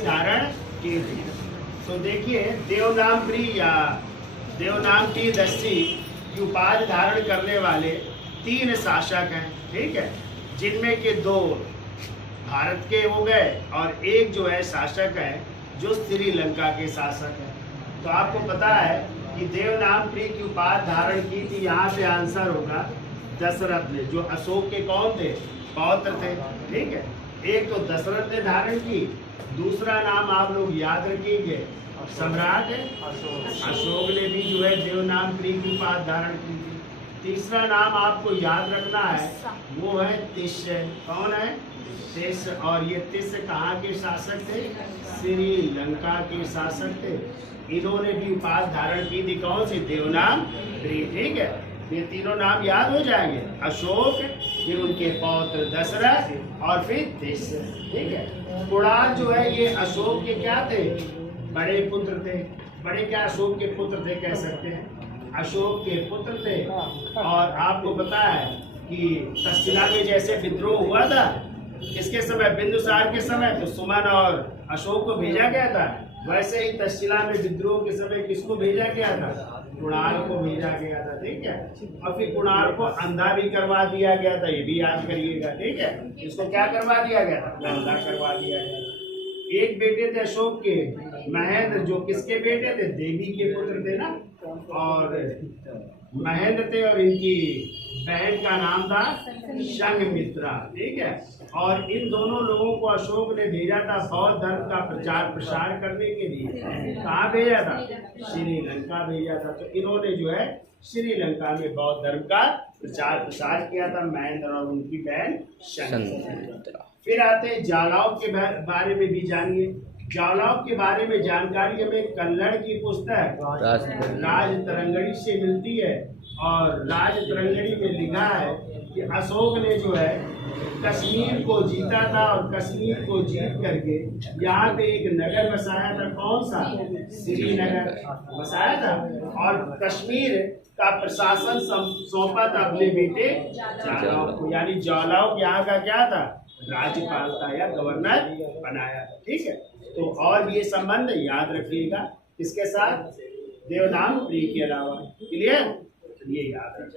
धारण की थी। तो देखिए देवनागरी या देवनागरी दस्ती की उपाधि धारण करने वाले 3 शासक हैं, ठीक है, जिनमें के 2 भारत के हो गए और एक जो है शासक है जो श्रीलंका के शासक हैं। तो आपको पता है कि देवनागरी की उपाधि धारण की थी। यहाँ पे आंसर होगा दशरथ ने, जो अशोक के कौन थे, पौत्र थे, ठीक है। एक तो दशरथ ने धारण की, दूसरा नाम आप लोग याद रखिएगा सम्राट अशोक ने भी जो है देवनागरी की उपाधि धारण की थी। तीसरा नाम आपको याद रखना है, वो है तिष्य। कौन है? तिष्य। और ये तिष्य कहाँ के शासक थे? श्रीलंका के शासक थे। इन्होंने भी उपाधि धारण की थी, कौन सी? देवनागरी, ठीक है। ये तीनों नाम याद हो जाएंगे, अशोक, फिर उनके पौत्र दशरथ और फिर तिष्य, ठीक है। कुणाल जो है ये अशोक के क्या थे? बड़े पुत्र थे। बड़े क्या अशोक के पुत्र थे, कह सकते हैं, अशोक के पुत्र थे। और आपको पता है कि तक्षशिला में जैसे विद्रोह हुआ था, किसके समय? बिंदुसार के समय, तो सुमन और अशोक को भेजा गया था। वैसे ही तक्षशिला में विद्रोह के समय किसको भेजा गया था? कुणाल को भेजा गया था, ठीक है। और फिर कुणाल को अंधा भी करवा दिया गया था, ये भी याद करिएगा, ठीक है। इसको क्या करवा दिया गया था? अंधा करवा दिया गया था। एक बेटे थे अशोक के, महेंद्र, जो किसके बेटे थे? देवी के पुत्र थे ना। और महेंद्र थे और इनकी बहन का नाम था संघमित्रा, ठीक है। और इन दोनों लोगों को अशोक ने भेजा था बौद्ध धर्म का प्रचार प्रसार करने के लिए। कहाँ भेजा था? श्रीलंका भेजा था। तो इन्होंने जो है श्रीलंका में बौद्ध धर्म का प्रचार प्रसार किया था, महेंद्र और उनकी बहन संघमित्रा। फिर आते हैं जालौर के बारे में भी जानिए। जालौर के बारे में जानकारी हमें कन्नड़ की पुस्तक राज तरंगड़ी से मिलती है। और राज तरंगड़ी में लिखा है कि अशोक ने जो है कश्मीर को जीता था और कश्मीर को जीत करके यहाँ पे एक नगर बसाया था। कौन सा? श्रीनगर बसाया था। और कश्मीर का प्रशासन सौंपा था अपने बेटे जालौर को। यानी जालौर यहाँ का क्या था? राज्यपाल था या गवर्नर बनाया था, ठीक है। तो और ये संबंध याद रखिएगा किसके साथ? देवनागरी के अलावा, क्लियर? ये याद रखिएगा।